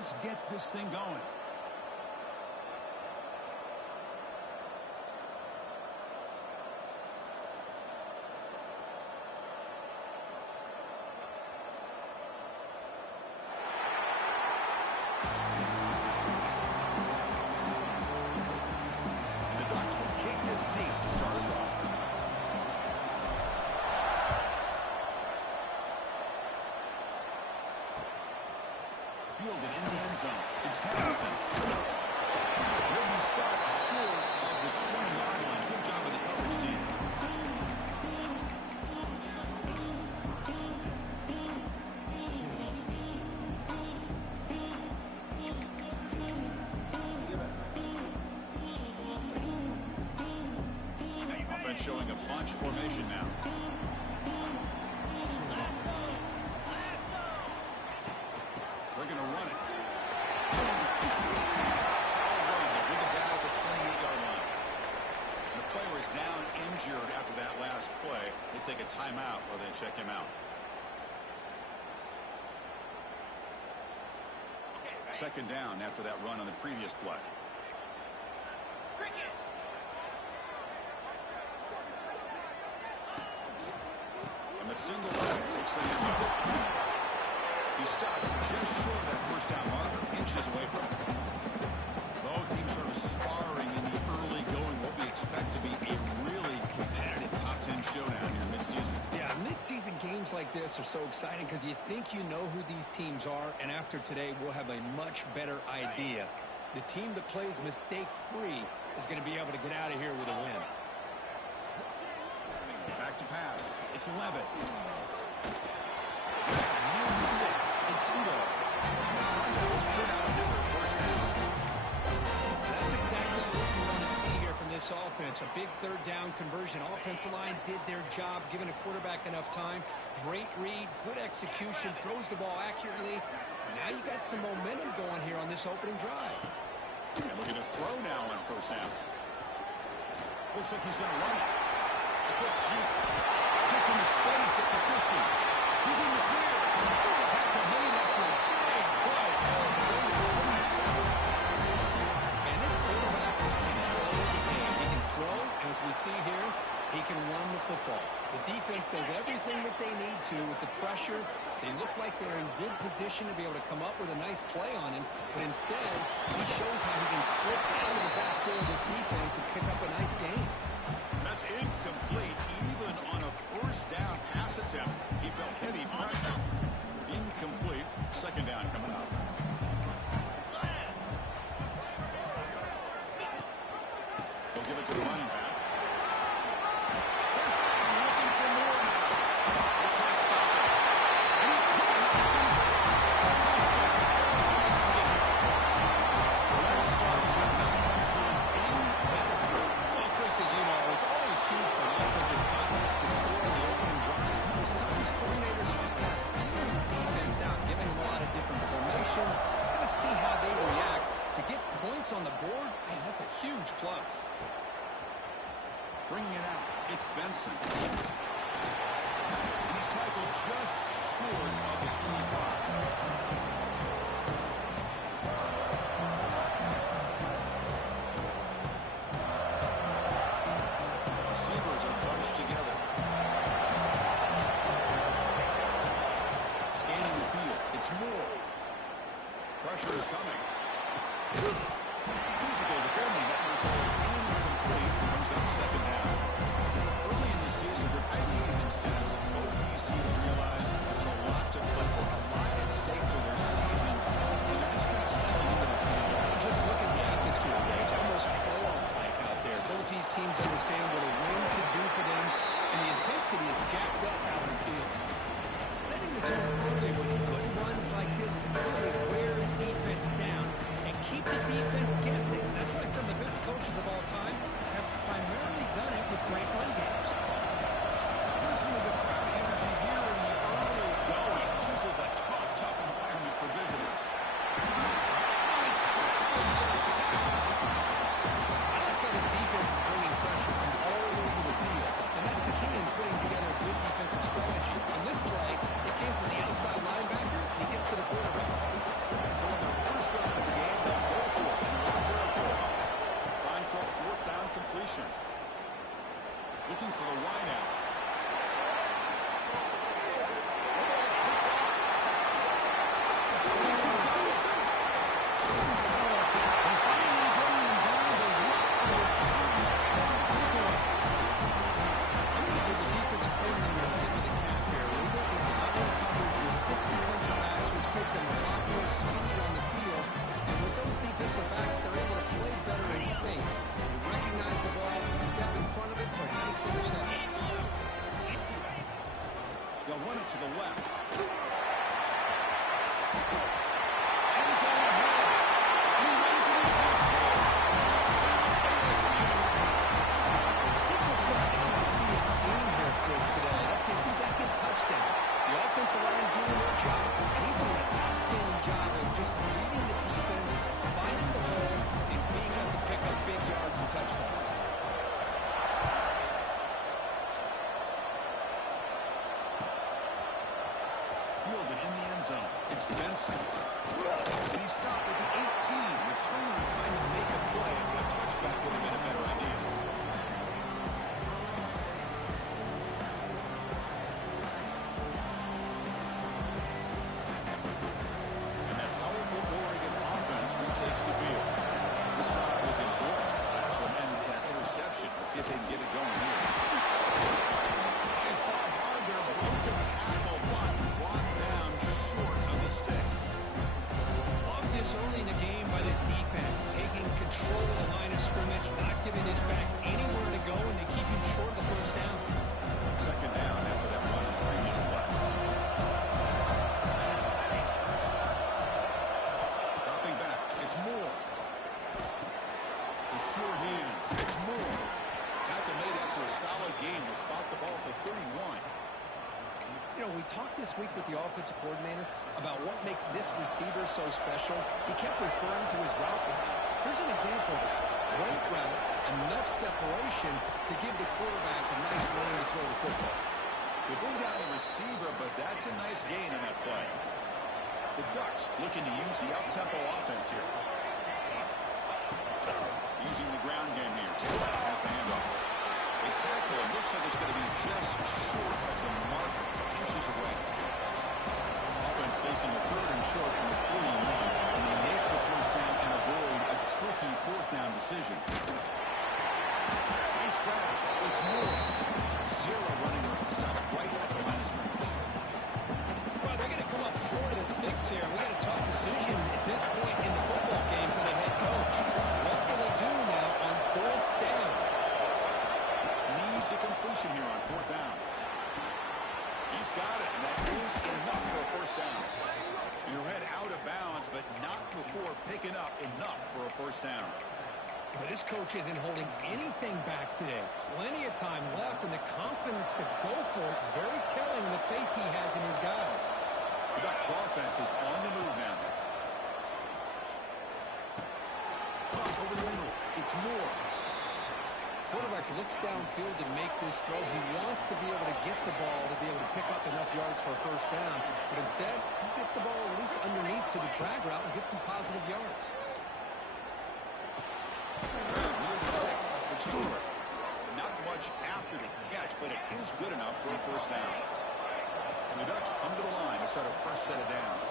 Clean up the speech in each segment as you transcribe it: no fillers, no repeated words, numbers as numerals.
let's get this thing going. Fielded in the end zone. It's Hamilton. Will be stopped short of the 20-yard line. Good job of the coverage team. Offense showing a bunch formation now. They're going to run it. Solid run, but with the guy at the 28-yard line. The player is down injured after that last play. They take a timeout or they check him out. Second down after that run on the previous play. And the single leg takes the handoff. He stopped just short of that first down marker, inches away from it. Both teams sort of sparring in the early going, what we expect to be a really competitive top 10 showdown here mid-season. Yeah, mid-season games like this are so exciting because you think you know who these teams are, and after today we'll have a much better idea. The team that plays mistake-free is going to be able to get out of here with a win. Back to pass. It's Levitt. That's exactly what you want to see here from this offense. A big third down conversion. Offensive line did their job, giving a quarterback enough time. Great read, good execution, throws the ball accurately. Now you got some momentum going here on this opening drive. And looking to throw now on first down. Looks like he's going to run it. The quick juke. Gets into space at the 50. He's in the clear. Tackle made after a big play. And this quarterback can play the game. He can throw, and as we see here, he can run the football. The defense does everything that they need to with the pressure. They look like they're in good position to be able to come up with a nice play on him, but instead, he shows how he can slip out of the back door of this defense and pick up a nice gain. That's incomplete. Even on a first down pass attempt, he felt heavy pressure. Incomplete. Second down coming up. They'll give it to the running back. First down, looking for more now. They can't stop it. And he couldn't release it. It's a mistake. Let's start could not have come any better. Well, Chris, as you know, it's always huge for an offense's confidence to score in the opening drive. Most times, coordinators are just kind of feeling the defense out, giving them a lot of different formations, kind of see how they react. To get points on the board, man, that's a huge plus. Bringing it out, it's Benson. And he's tackled just short of the 25. Receivers are bunched together. Scanning the field, it's Moore. Pressure is coming. Physical defending, that one goes incomplete, brings up second down. Early in the season, there might be even sense both these teams realize there's a lot to play for, a lot at stake for their seasons, and they're just kind of settling into this game. Just look at the atmosphere today. It's almost playoff-like out there. Both these teams understand what a win could do for them, and the intensity is jacked up out in the field. Setting the tone early with good runs like this can really wear a defense down and keep the defense guessing. That's why some of the best coaches of all time have primarily done it with great run games. Listen to the crowd energy here in the early going. This is a tough, tough environment for visitors. I like how this defense is bringing pressure from all over the field, and that's the key in putting together a good defensive strategy. On this play, it came from the outside linebacker, and he gets to the quarterback. So on the passing. And he stopped with the 18, returning trying to make a play. And a touchback would have been a better idea. And that powerful Oregon offense retakes the field. This drive was important. Last one ended in an interception. Let's see if they can get it going here. They fought hard there. Broken tackle, but brought down short of the sticks. Love this early in the game by this defense, taking control of the line of scrimmage, not giving his back anywhere to go, and they keep him short of the first down. Second down after that run in the previous play. Dropping back. It's Moore. The sure hands. It's Moore. Tackle made after a solid game. Will spot the ball for 31. You know, we talked this week with the offensive coordinator about what makes this receiver so special. He kept referring to his route running. Here's an example of that. Great route, enough separation to give the quarterback a nice lane to throw the football. They bring down the receiver, but that's a nice gain on that play. The Ducks looking to use the up-tempo offense here. Using the ground game here. Taylor has the handoff. They tackle. It looks like it's going to be just short of the mark, inches away. Offense facing a third and short from the 41, and they make the first down and avoid a tricky fourth down decision. Nice grab. It's Moore. Zero running room. Stopped right at the line of scrimmage. Well, they're going to come up short of the sticks here. We got a tough decision at this point in the football game for the head coach. What will they do now on fourth down? Needs a completion here on fourth down. He's got it, and that is enough for a first down. Your head out of bounds, but not before picking up enough for a first down. Well, this coach isn't holding anything back today. Plenty of time left, and the confidence to go for it is very telling of the faith he has in his guys. The Ducks offense is on the move now. Over the middle, it's Moore. Quarterback looks downfield to make this throw. He wants to be able to get the ball to be able to pick up enough yards for a first down. But instead, he gets the ball at least underneath to the drag route and gets some positive yards. Near the sticks, it's Moore. Not much after the catch, but it is good enough for a first down. And the Ducks come to the line to start a fresh set of downs.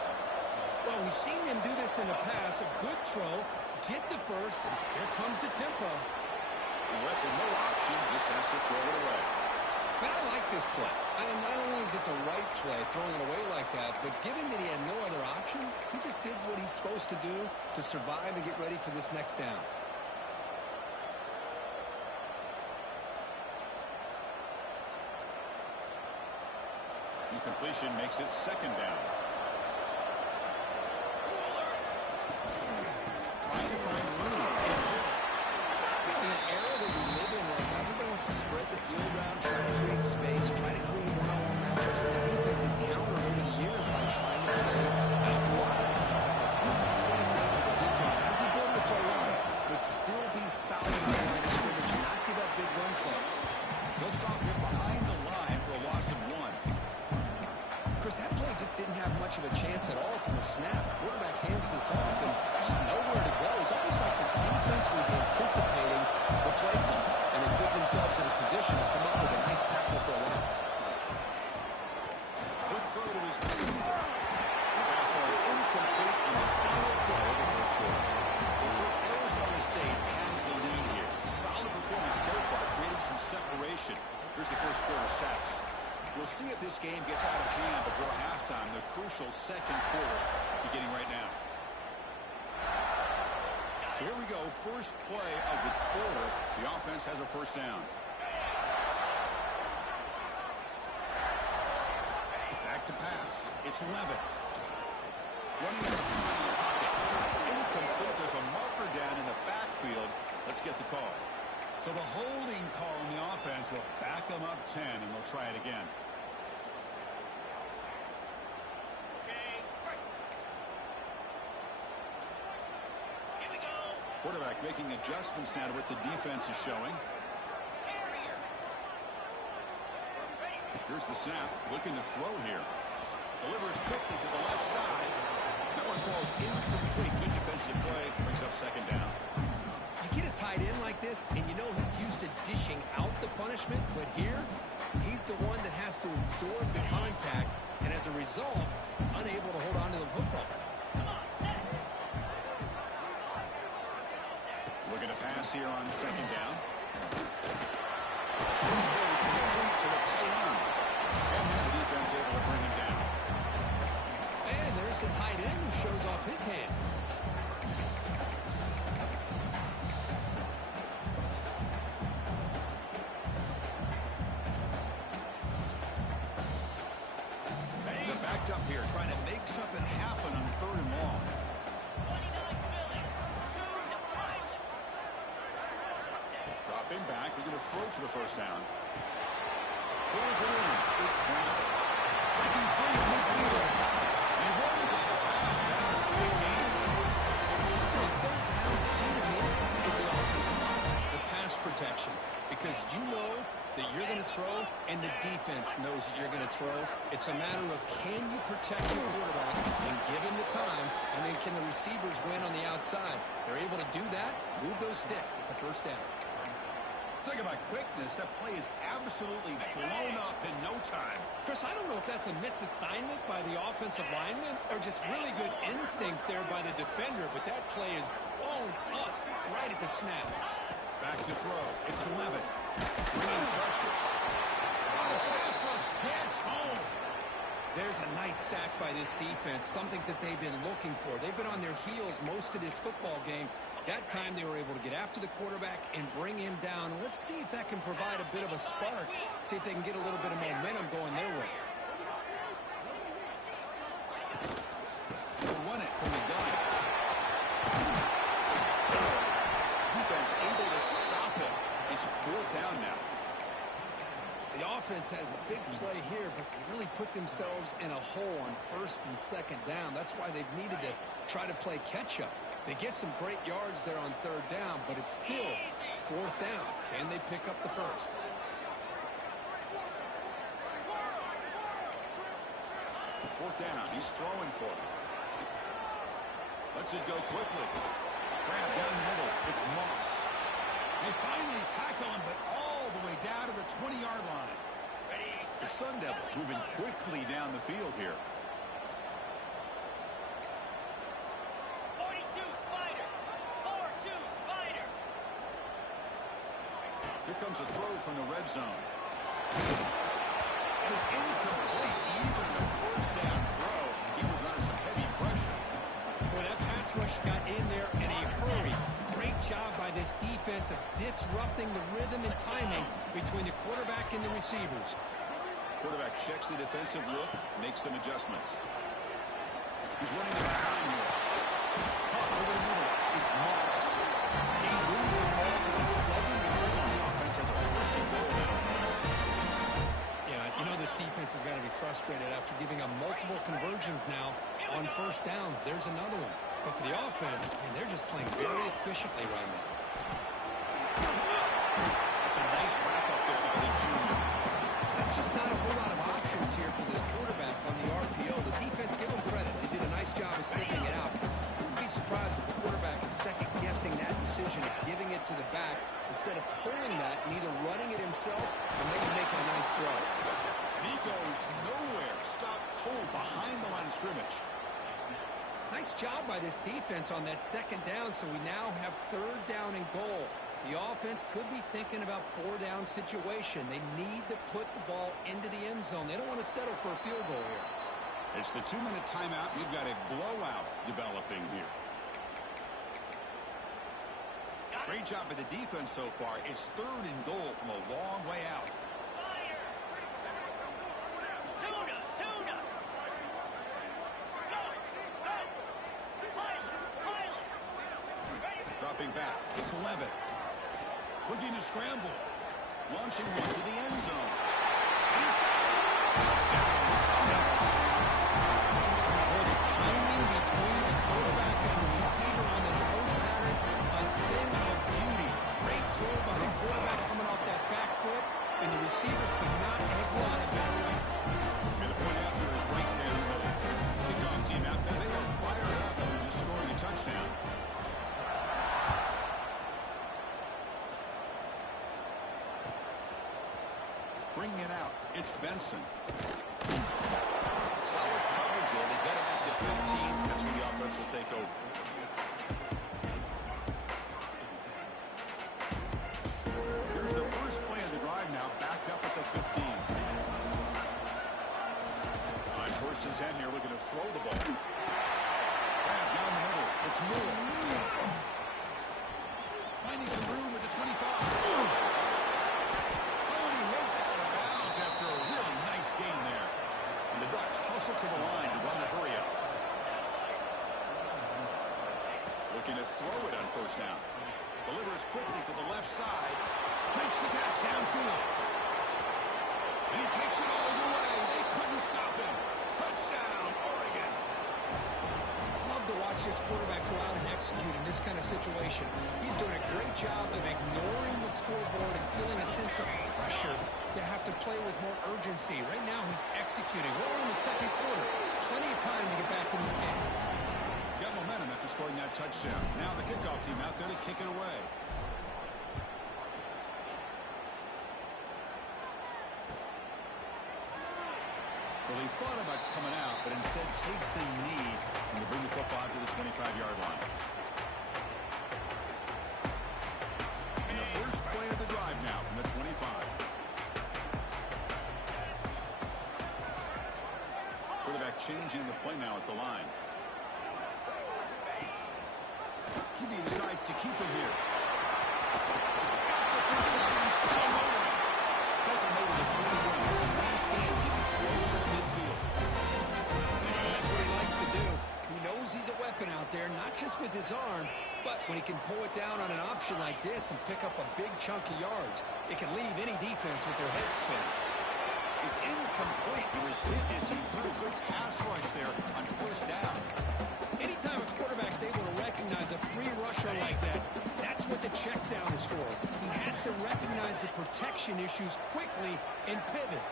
Well, we've seen them do this in the past. A good throw, get the first, and here comes the tempo. And with no option, just has to throw it away. But I like this play. Not only is it the right play, throwing it away like that, but given that he had no other option, he just did what he's supposed to do to survive and get ready for this next down. Incompletion makes it second down. Trying to find room. It's Hill. In an era that we live in right now, everybody wants to spread the field around, try to create space, try to create one-on-one matchups, and the defense has countered over the years by trying to play out wide. Here's a great example. The defense has the ability to play wide, but still be solid in the line of scrimmage and not give up big run plays. They'll stop him behind the line for a loss of 1. Chris, that play just didn't have much of a chance at all from the snap. Quarterback hands this off, and there's nowhere to go. It's almost like the defense was anticipating the play call, and they put themselves in a position to come up with a nice tackle for a loss. Good throw to his receiver. The pass was incomplete on the final play of the first quarter. Arizona State has the lead here. Solid performance so far, creating some separation. Here's the first quarter stats. We'll see if this game gets out of hand before halftime, the crucial second quarter beginning right now. So here we go, first play of the quarter. The offense has a first down. Back to pass. It's Levitt. Running out of time in the pocket. Incomplete. There's a marker down in the backfield. Let's get the call. So the holding call on the offense will back them up 10, and they'll try it again. Quarterback making adjustments now to what the defense is showing. Here's the snap. Looking to throw here. Delivers quickly to the left side. one falls incomplete. Good defensive play. Brings up second down. You get a tight end like this, and you know he's used to dishing out the punishment, but here, he's the one that has to absorb the contact, and as a result, he's unable to hold on to the football. Looking to pass here on second down. Complete to the tight end. And now the defense able to bring him down. And there's the tight end who shows off his hands. They're backed up here, trying to make something happen on third and long. Dropping back, they're going to throw for the first down. Pulls it in. It's Brown. Breaking free of midfield. He runs it. That's a big game. On third down, the key to me is the offensive line, the pass protection, because you know that you're going to throw and the defense knows that you're going to throw. It's a matter of can you protect your quarterback and give him the time, and then can the receivers win on the outside? They're able to do that, move those sticks. It's a first down. Talking about quickness, that play is absolutely blown up in no time. Chris, I don't know if that's a misassignment by the offensive lineman or just really good instincts there by the defender, but that play is blown up right at the snap. Back to throw. It's 11. Bringing pressure. The pass rush gets home. There's a nice sack by this defense, something that they've been looking for. They've been on their heels most of this football game. That time they were able to get after the quarterback and bring him down. Let's see if that can provide a bit of a spark. See if they can get a little bit of momentum going their way. They'll run it from the gun. Defense able to stop it. It's fourth down now. The offense has a big play here, but they really put themselves in a hole on first and second down. That's why they've needed to try to play catch-up. They get some great yards there on third down, but it's still fourth down. Can they pick up the first? Fourth down. He's throwing for it. Lets it go quickly. Grab down the middle. It's Moss. They finally tackle him, but all the way down to the 20-yard line. The Sun Devils moving quickly down the field here. 42 Spider. 4-2 Spider. Here comes a throw from the red zone. And it's incomplete. Even in a first down throw, he was under some heavy pressure. Well, that pass rush got in there in a hurry. Great job by this defense of disrupting the rhythm and timing between the quarterback and the receivers. Quarterback checks the defensive look, makes some adjustments. He's running out of time here. Caught over the middle. It's Moss. He moves the ball to the 7-yard line. Offense has a first and goal now. Yeah, you know this defense has got to be frustrated after giving up multiple conversions now on first downs. There's another one. But for the offense, man, they're just playing very efficiently right now. It's a nice wrap-up there by the junior. There's just not a whole lot of options here for this quarterback on the RPO. The defense, give them credit. They did a nice job of sniffing it out. Wouldn't be surprised if the quarterback is second-guessing that decision of giving it to the back instead of pulling that and either running it himself or maybe making a nice throw. He goes nowhere. Stop cold behind the line of scrimmage. Nice job by this defense on that second down, so we now have third down and goal. The offense could be thinking about four-down situation. They need to put the ball into the end zone. They don't want to settle for a field goal here. It's the 2-minute timeout. You've got a blowout developing here. Great job by the defense so far. It's third and goal from a long way out. Dropping back. It's 11. Looking to scramble. Launching one to the end zone. He's got it. Touchdown, Sun Devils. Well, the timing between the quarterback and the receiver on this post pattern, a thing of beauty. Great throw by the quarterback coming off that back foot, and the receiver could not have run a better way. And the point after is right there in the middle. Kickoff team out there. They are fired up. Bringing it out, it's Benson. Solid coverage there. They get him at the 15. That's where the offense will take over. Here's the first play of the drive now, backed up at the 15. On 1st and 10 here, looking to throw the ball. Down the middle, it's Moore. Finding some room at the 25. Oh, and he heads out of bounds after a really nice gain there. And the Ducks hustle to the line to run the hurry up. Looking to throw it on 1st down. Delivers quickly to the left side. Makes the catch downfield. And he takes it all the way. They couldn't stop him. Touchdown, Oregon. Love to watch this quarterback go out and execute in this kind of situation. He's doing a great job of ignoring the scoreboard and feeling a sense of pressure to have to play with more urgency. Right now, he's executing. We're in the 2nd quarter. Plenty of time to get back in this game. Got momentum after scoring that touchdown. Now the kickoff team out there to kick it away. Well, he thought about coming out, but instead takes a knee and to bring the football out to the 25-yard line. And the first play of the drive now from the 25. Quarterback changing the play now at the line. He decides to keep it here. Got the first down and still moving. Takes him over the 41. It's a nice game. Getting closer to midfield. That's what he likes to do. He knows he's a weapon out there, not just with his arm, but when he can pull it down on an option like this and pick up a big chunk of yards, it can leave any defense with their head spinning. It's incomplete. He was hit as he threw a good pass rush there on 1st down. Anytime a quarterback's able to recognize a free rusher like that, that's what the check down is for. He has to recognize the protection issues quickly and pivot.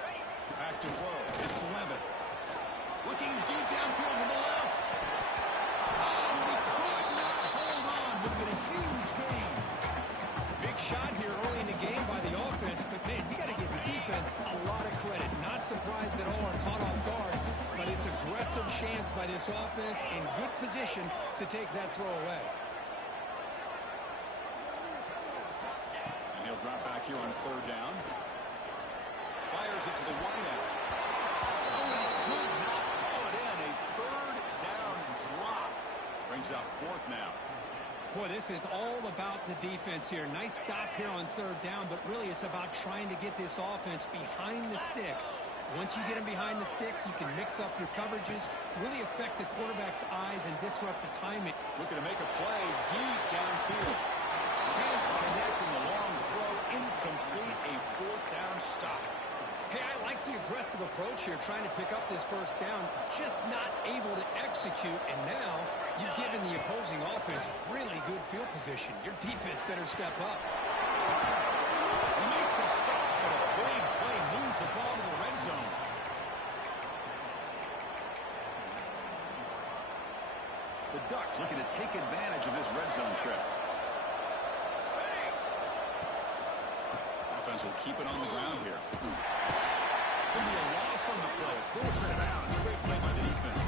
Back to throw. It's Levitt. Looking deep downfield to the left. Oh, he could not hold on. Would have been a huge gain. Big shot here early in the game by the offense, but man, you got to give the defense a lot of credit. Not surprised at all or caught off guard, but it's aggressive chance by this offense in good position to take that throw away. And he'll drop back here on 3rd down. Fires it to the wideout. Oh, he could not call it in. A 3rd down drop. Brings up 4th now. Boy, this is all about the defense here. Nice stop here on 3rd down, but really it's about trying to get this offense behind the sticks. Once you get them behind the sticks, you can mix up your coverages, really affect the quarterback's eyes and disrupt the timing. Looking to make a play deep downfield. Can't connect in the long throw. Incomplete. A 4th down stop. Hey, I like the aggressive approach here, trying to pick up this 1st down, just not able to execute, and now you've given the opposing offense really good field position. Your defense better step up. You make the stop, but a big play moves the ball to the red zone. The Ducks looking to take advantage of this red zone trip. Offense will keep it on the ground here. Going to be a loss on the play. Full set of bounds. Great play by the defense.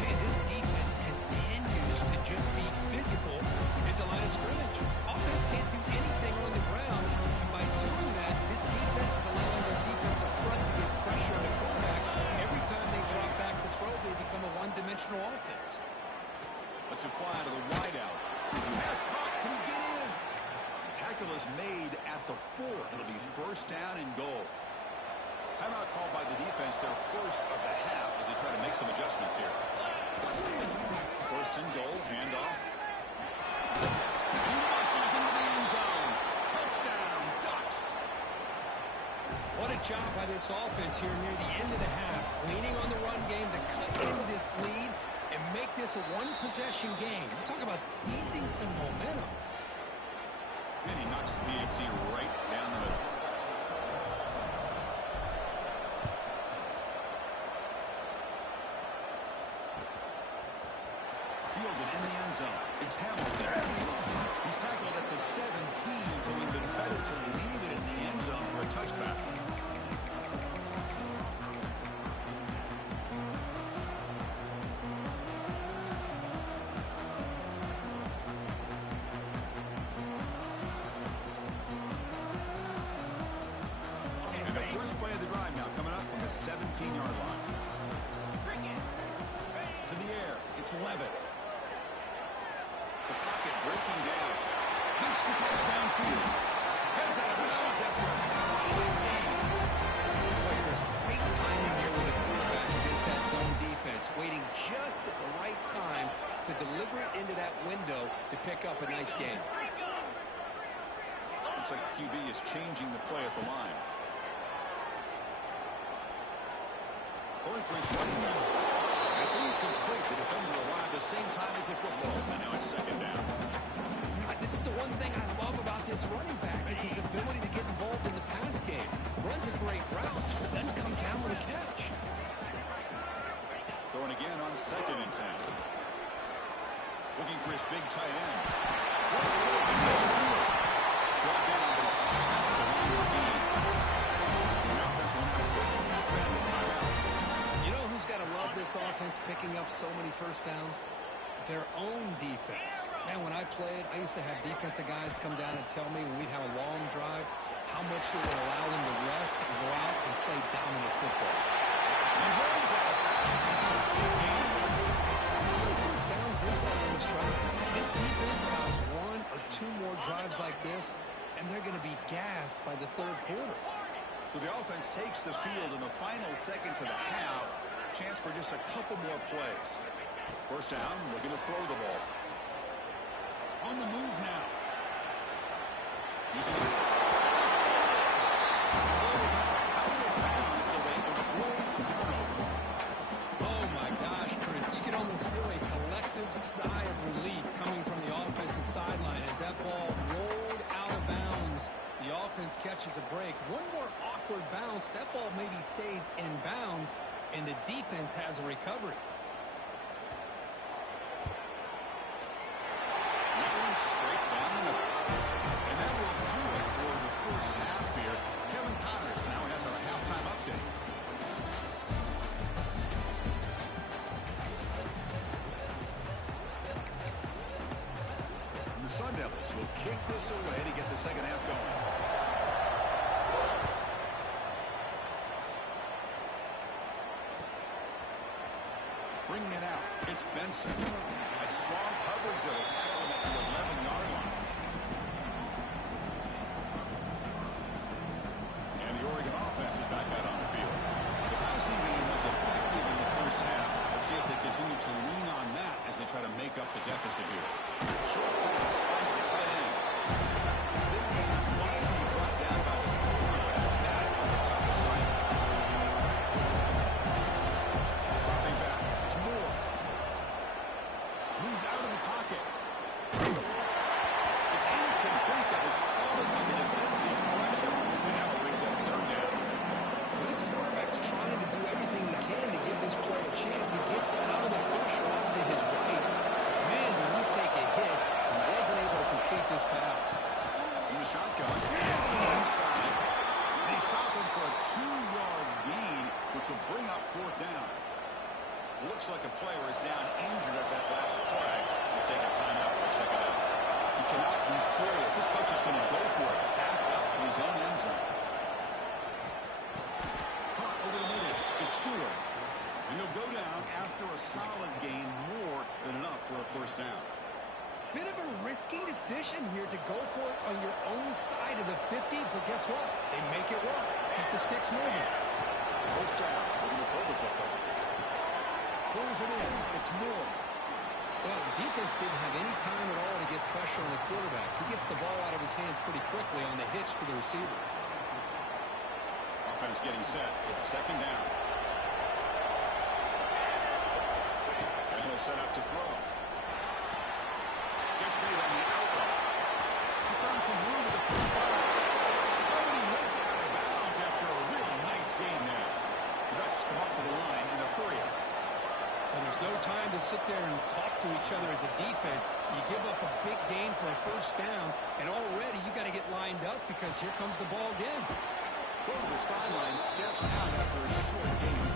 Hey, this defense continues to just be physical at the line of scrimmage. Offense can't do anything on the ground, and by doing that, this defense is allowing their defensive front to get pressure on the quarterback. Every time they drop back to throw, they become a one-dimensional offense. Let's it fly to the wideout. Pass caught. Can he get in? Tackle is made at the 4. It'll be 1st down and goal. Timeout called by the defense, their 1st of the half, as they try to make some adjustments here. 1st and goal, handoff. He rushes into the end zone. Touchdown, Ducks. What a job by this offense here near the end of the half, leaning on the run game to cut into this lead and make this a one-possession game. You talk about seizing some momentum. And he knocks the PAT right down the middle. Fielded in the end zone. It's Hamilton. He's tackled at the 17, so it would have been better to leave it in the end zone for a touchback. 17-yard line. To the air. It's Levitt. The pocket breaking down. Makes the catch downfield. Heads out of bounds after a solid game. Boy, there's great timing here with the quarterback against that zone defense, waiting just at the right time to deliver it into that window to pick up a nice game. Looks like the QB is changing the play at the line. Going for his running back. It's incomplete. The defender arrived the same time as the football, and now it's second down. This is the one thing I love about this running back is his ability to get involved in the pass game. Runs a great route, just doesn't come down with a catch. Throwing again on 2nd and 10. Looking for his big tight end. Brought down, but it's past the line of gain. The offense will now quickly spend the timeout. You know who's got to love this offense picking up so many first downs? Their own defense. Man, when I played, I used to have defensive guys come down and tell me when we'd have a long drive how much it would allow them to rest and go out and play dominant football. He runs out of bounds. First downs is that on the strike. This defense allows 1 or 2 more drives like this, and they're going to be gassed by the third quarter. So the offense takes the field in the final seconds of the half. Chance for just a couple more plays. First down, looking to throw the ball. On the move now. Using his... so they avoid the turnover. Oh, my gosh, Chris. You can almost feel a collective sigh of relief coming from the offensive sideline as that ball rolled out of bounds. The offense catches a break. One more awkward bounce. That ball maybe stays in bounds, and the defense has a recovery. Straight down the middle. And that will do it for the first half here. Kevin Connors now has our halftime update. And the Sun Devils will kick this away to get the second half going. Bringing it out. It's Benson. At strong coverage that will tackle him at the 11-yard line. And the Oregon offense is back out on the field. The passing game was effective in the first half. Let's see if they continue to lean on that as they try to make up the deficit here. Short pass finds the tight end. Big man finally brought down by the quarterback. That was a tough assignment. Dropping back. It's Moore. Moves out of the pocket. It's incomplete. That was caused by the defensive pressure. And now it brings up third down. Well, this quarterback's trying to do everything he can to give this play a chance. He gets out of the pressure off to his right. Man, did he take a hit. He wasn't able to complete this pass. In the shotgun. Inside. And they stop him for a 2-yard gain, which will bring up fourth down. Looks like a player is down injured at that last play. We'll take a timeout. We'll check it out. He cannot be serious. This coach is going to go for it. Back up to his own end zone. Caught over the middle. It's Stewart. And he'll go down after a solid gain, more than enough for a first down. Bit of a risky decision here to go for it on your own side of the 50, but guess what? They make it work. Keep the sticks moving. First down. We're going to throw the football. Pulls it in. It's Moore. Well, the defense didn't have any time at all to get pressure on the quarterback. He gets the ball out of his hands pretty quickly on the hitch to the receiver. Offense getting set. It's second down. And he'll set up to throw. Gets made on the outlet. He's found some room at the 45. Oh, he heads out of bounds after a really nice game there. The Ducks come up to the line in a hurry. And there's no time to sit there and talk to each other as a defense. You give up a big gain for a first down, and already you got to get lined up because here comes the ball again. Go to the sideline, steps out after a short gain.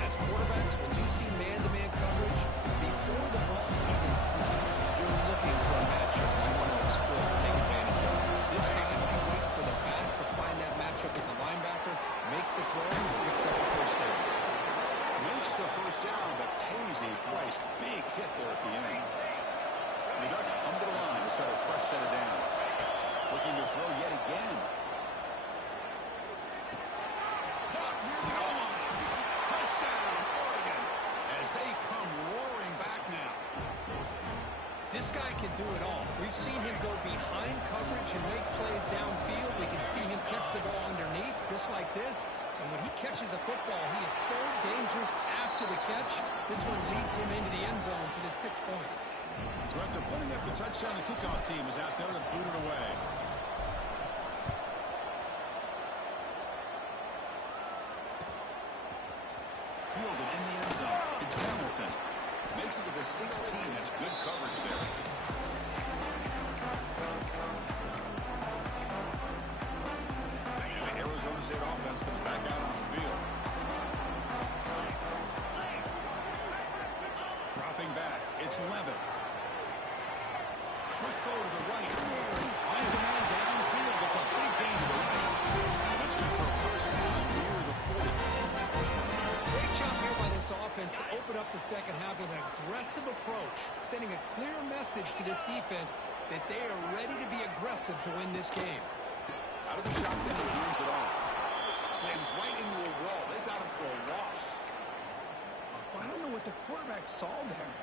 As quarterbacks, when you see man-to-man coverage, before the ball's even snapped, you're looking for a matchup you want to exploit and take advantage of. This time, he waits for the back to find that matchup with the linebacker, makes the throw, and picks up the first set of downs. Looking to throw yet again. Caught near the goal line. Touchdown, Oregon. As they come roaring back now. This guy can do it all. We've seen him go behind coverage and make plays downfield. We can see him catch the ball underneath, just like this. And when he catches a football, he is so dangerous after the catch. This one leads him into the end zone for the 6 points. So after putting up the touchdown, the kickoff team is out there to boot it away. Fielded in the end zone. It's Hamilton. Makes it to the 16. That's good coverage there. The Arizona State offense comes back out on the field. Dropping back. It's Levin. Quick throw to the right. Finds a man downfield. It's a big gain to the right. That's good for a first down near the 40. Great job here by this offense to open up the second half with an aggressive approach, sending a clear message to this defense that they are ready to be aggressive to win this game. Out of the shotgun, he hands it off. Slams right into a wall. They got him for a loss. I don't know what the quarterback saw there.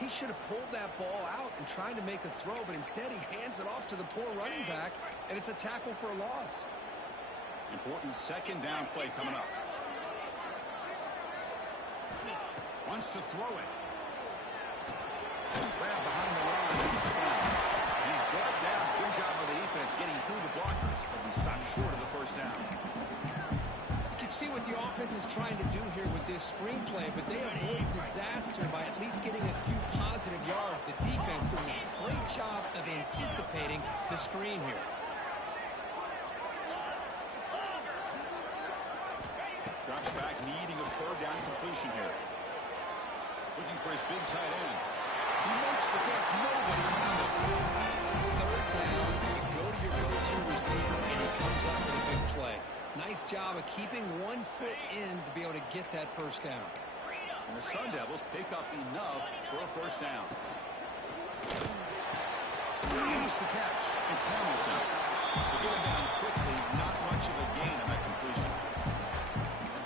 He should have pulled that ball out and tried to make a throw, but instead he hands it off to the poor running back, and it's a tackle for a loss. Important second down play coming up. Wants to throw it. Grab behind the line. He's spun. He's brought down. Good job of the defense getting through the blockers, but he stopped short of the first down. You can see what the offense is trying to do here with this screenplay, but they avoid disaster by at least getting a few positive yards. The defense doing a great job of anticipating the screen here. Drops back, needing a third down completion here. Looking for his big tight end. He makes the catch. Nobody around it. Third down, you go to your go-to receiver, and he comes up with a big play. Nice job of keeping 1 foot in to be able to get that first down. And the Sun Devils pick up enough for a first down. Makes the catch. It's Hamilton. They get him down quickly. Not much of a gain on that completion.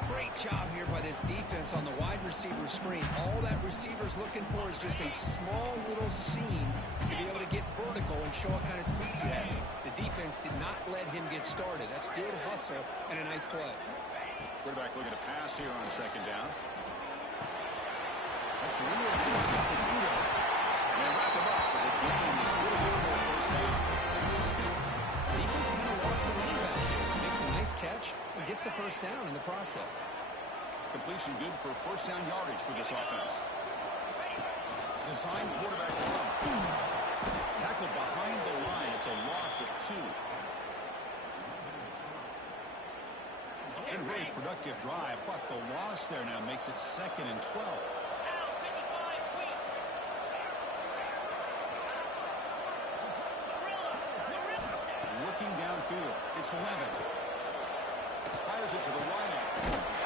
Great job here by this defense on the wide receiver screen. All that receiver's looking for is just a small little seam to be able to get vertical and show what kind of speed he has. The defense did not let him get started. That's good hustle and a nice play. Quarterback looking to pass here on second down. That's really good. It's Udo. And they wrap him up, but the game is good enough for a first down. Defense kind of lost the running back here. Makes a nice catch and gets the first down in the process. Completion good for first down yardage for this offense. Design quarterback run. Tackle behind the line. It's a loss of 2. And a really productive drive, but the loss there now makes it 2nd and 12. Looking downfield. It's Levin. Fires it to the wideout.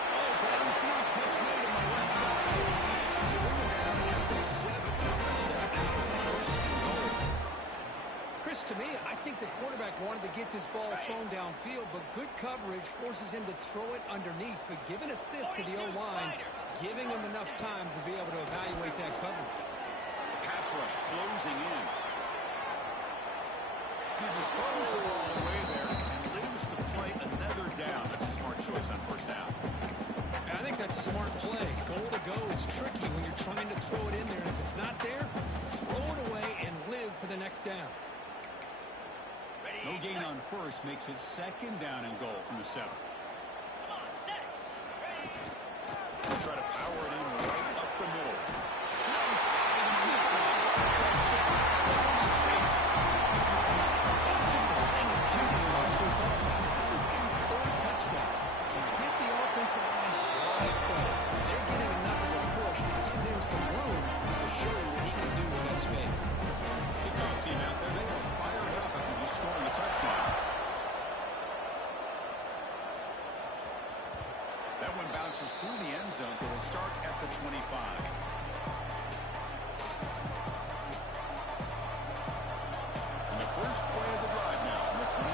Oh, downfield catch made on the left side. They bring him down at the 7. Offense set out of the first and goal. Chris, to me, I think the quarterback wanted to get this ball thrown downfield, but good coverage forces him to throw it underneath. But give an assist to the O-line, giving him enough time to be able to evaluate that coverage. Pass rush closing in. He just throws the ball away there and lives to play another down. That's a smart choice on first down. I think that's a smart play. Goal to go is tricky when you're trying to throw it in there. And if it's not there, throw it away and live for the next down. No gain on first makes it 2nd down and goal from the 7. They'll try to power it in right up the middle. Nice diving nipples. Touchdown. That's a mistake. It's just a thing of beauty to watch this offense. This is his 3rd touchdown. Give the offensive line a lot of credit. They're getting enough of a push to give him some room to show you what he can do with that space. Kickoff team out there, they are fired up after just scoring a touchdown. That one bounces through the end zone, so they'll start at the 25. And the first play of the drive now from the 25.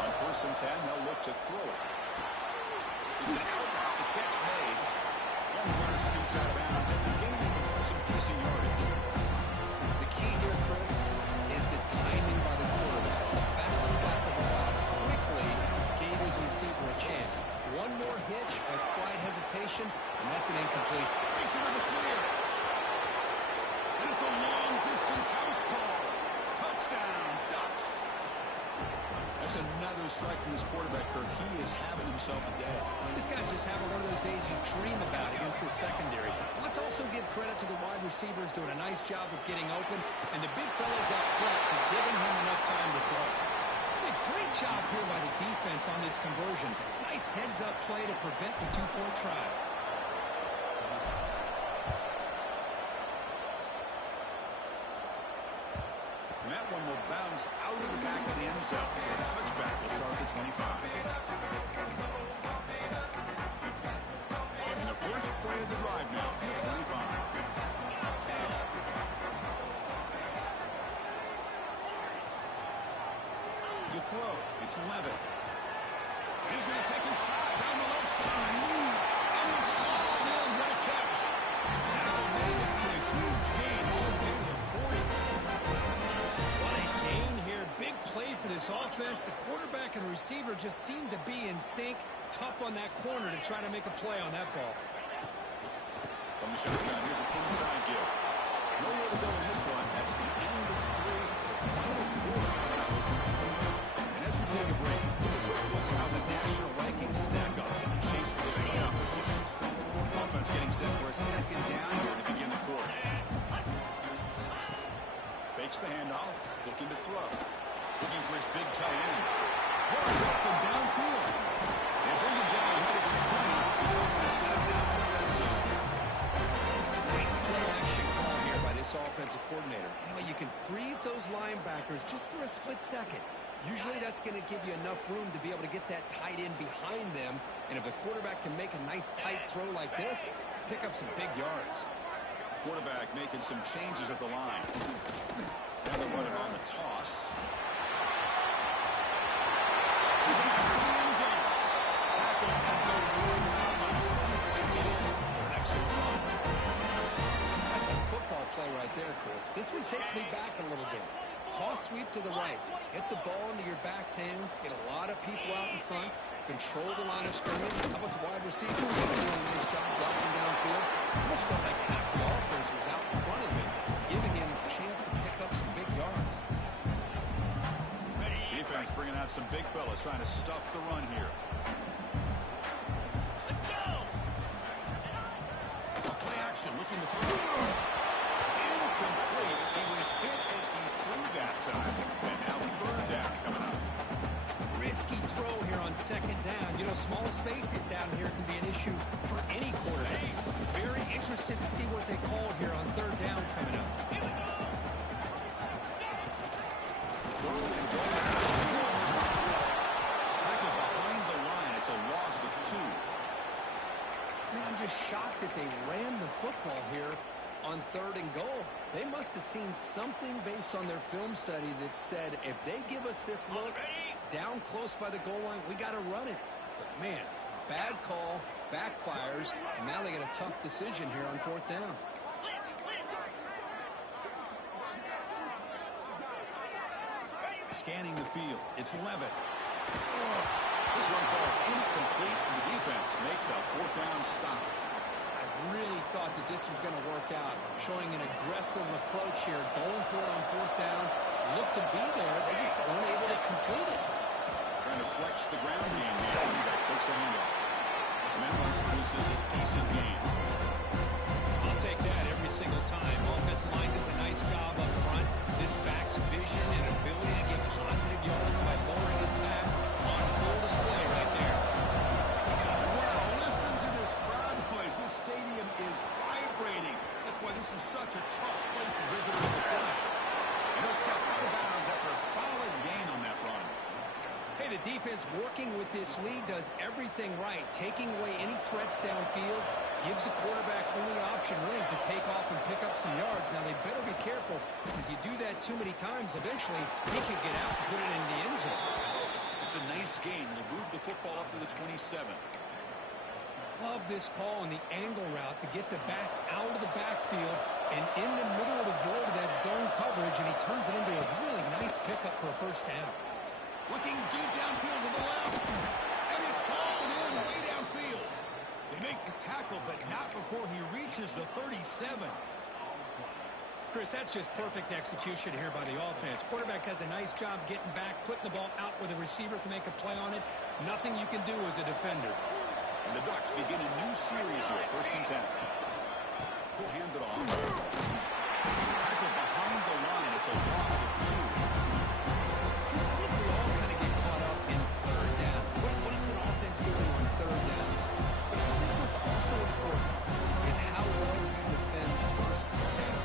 On 1st and 10, they'll look to throw it. It's an out, the catch made. And the runner scoots out of bounds after gaining some decent yardage. The key here, Chris, is the timing by the quarterback. The fact he got the ball out quickly gave his receiver a chance. One more hitch, a slight hesitation, and that's an incompletion. Breaks into the clear. And it's a long-distance house call. Touchdown, Ducks. That's another strike from this quarterback, Kirk. He is having himself a day. This guy's just having one of those days you dream about against this secondary. Let's also give credit to the wide receivers doing a nice job of getting open, and the big fellas out front for giving him enough time to throw. Hey, great job here by the defense on this conversion. Nice heads-up play to prevent the two-point try. And that one will bounce out of the back of the end zone. So a touchback will start at the 25. And the first play of the drive now from the 25. To throw, it's Levitt. He's going to take a shot down the left side. And it's oh man, what a catch. Now made it for a huge gain all the way to the 40. What a gain here. Big play for this offense. The quarterback and receiver just seem to be in sync. Tough on that corner to try to make a play on that ball. From the shotgun, here's an inside give. Nowhere to go in this one. That's the end of 3, the final quarter. And as we take a break, take a quick look at how the national rankings stack up in the chase for those playoff positions. Offense getting set for a second down here to begin the quarter. Fakes the handoff, looking to throw. Looking for his big tight end. Up and downfield. They bring him down right at the 20. This offense set up now for the red zone. Nice play action call here by this offensive coordinator. You know, you can freeze those linebackers just for a split second. Usually that's going to give you enough room to be able to get that tight end behind them. And if the quarterback can make a nice tight throw like this, pick up some big yards. Quarterback making some changes at the line. Now they're running on the toss. He's in the end zone. Tackle at the 1 line. Couldn't quite get in for an excellent run. That's a football play right there, Chris. This one takes me back a little bit. Toss sweep to the right. Get the ball into your back's hands. Get a lot of people out in front. Control the line of scrimmage. How about the wide receiver? Doing a nice job blocking downfield. Almost felt like half the offense was out in front of him, giving him a chance to pick up some big yards. Defense bringing out some big fellas trying to stuff the run here. Let's go. Play action, looking to throw. It's incomplete. He was hit as he threw that time. And now 3rd down coming up. Risky throw here on 2nd down. You know, small spaces down here can be an issue for any quarterback. Very interested to see what they call here on 3rd down coming up. Tackle behind the line. It's a loss of 2. Man, I'm just shocked that they ran the football here on 3rd and goal. They must have seen something based on their film study that said, if they give us this look down close by the goal line, we got to run it. But man, bad call, backfires, and now they got a tough decision here on 4th down. Scanning the field. It's Levitt. This one falls incomplete, and the defense makes a 4th down stop. I really thought that this was going to work out, showing an aggressive approach here, going for it on 4th down. Looked to be there. They just weren't able to complete it. Trying to flex the ground game here. Running back takes the handoff. And that one produces a decent gain. I'll take that every single time. Offensive line does a nice job up front. This back's vision and ability to get positive yards by lowering his pads on full display right there. Wow, listen to this crowd noise. This stadium is vibrating. That's why this is such a tough place for visitors to play. And he'll step out of bounds after a solid gain on that run. Hey, the defense working with this lead does everything right, taking away any threats downfield, gives the quarterback only option really is to take off and pick up some yards. Now, they better be careful that too many times, eventually he could get out and put it in the end zone. It's a nice gain. We'll move the football up to the 27. Love this call on the angle route to get the back out of the backfield and in the middle of the void of that zone coverage, and he turns it into a really nice pickup for a first down. Looking deep downfield to the left. And it's hauled in way downfield. They make the tackle, but not before he reaches the 37. Chris, that's just perfect execution here by the offense. Quarterback does a nice job getting back, putting the ball out where the receiver can make a play on it. Nothing you can do as a defender. And the Ducks begin a new series here. First and 10. He'll hand it off. Tackle behind the line. It's a loss of 2. Chris, I think we all kind of get caught up in third down. What is an offense doing on third down? But I think what's also important is how well you defend first down.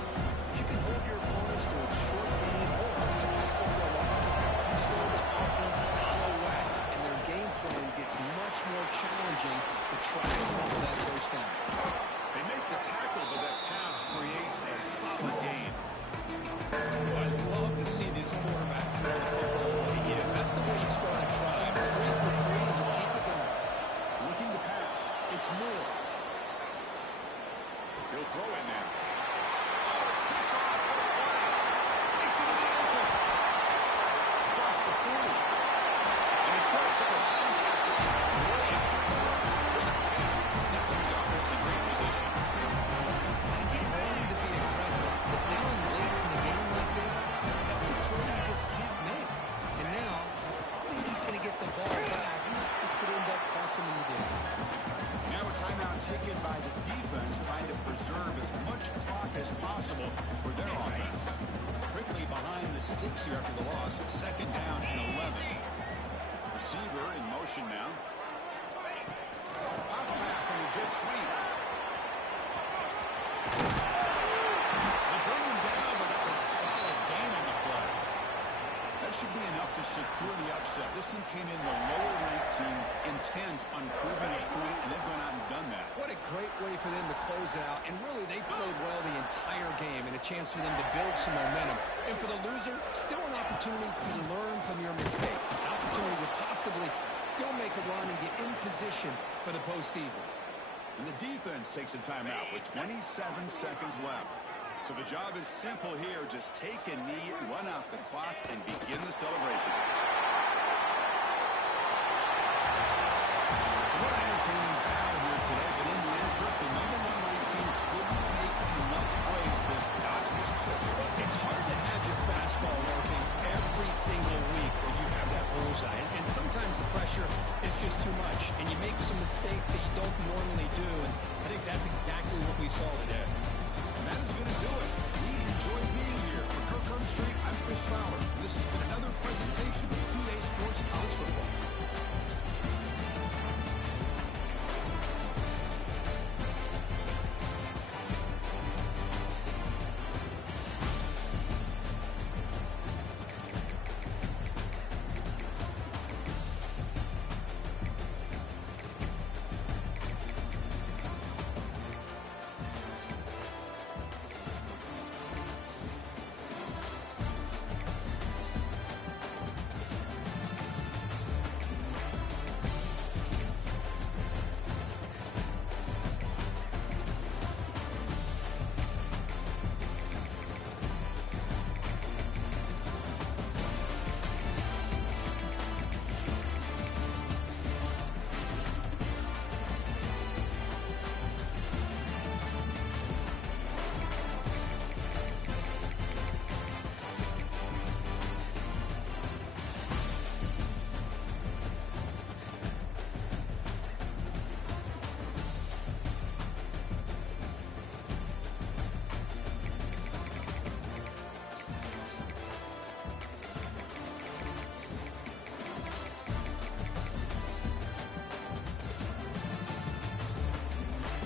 If you can hold your opponents to a short gain or a tackle for a loss, you throw the offense out of whack, and their game plan gets much more challenging to try to follow that first down. They make the tackle, but that pass creates a solid gain. Oh, I'd love to see this quarterback throw the football the way he is. That's the way you start a drive. 3 for 3, and just keep it going. Looking to pass. It's Moore. He'll throw it now. Oh, it's picked off. What a play. Takes it to the open. Across the 40. And he starts out of bounds after way after his throw. What a hit. Sets up the offense in great position. I get wanting to be aggressive, but down late in the game like this, that's a throw you just can't make. And now, probably not going to get the ball back. This could end up costing him the game. Now a timeout taken by the defense, trying to preserve as much clock as possible for their offense. Quickly behind the sticks here after the loss. Second down and 11. Receiver in motion now. Pop pass on the jet sweep. They bring him down, but that's a solid gain on the play. That should be enough to secure the upset. This team came in the lower-ranked team, intent on proving a point, and they've gone out and done that. What a great way for them to close it out. And really, they played well the entire game and a chance for them to build some momentum. And for the loser, still an opportunity to learn from your mistakes. An opportunity to possibly still make a run and get in position for the postseason. And the defense takes a timeout with 27 seconds left. So the job is simple here. Just take a knee, run out the clock, and begin the celebration. So what an entertaining battle here today. But in the end, the number 1 ranked team couldn't make enough plays to dodge the upset. It's hard to have your fastball working every single week when you have that bullseye. And sometimes the pressure is just too much. And you make some mistakes that you don't normally do. And I think that's exactly what we saw today. And that is going to do it.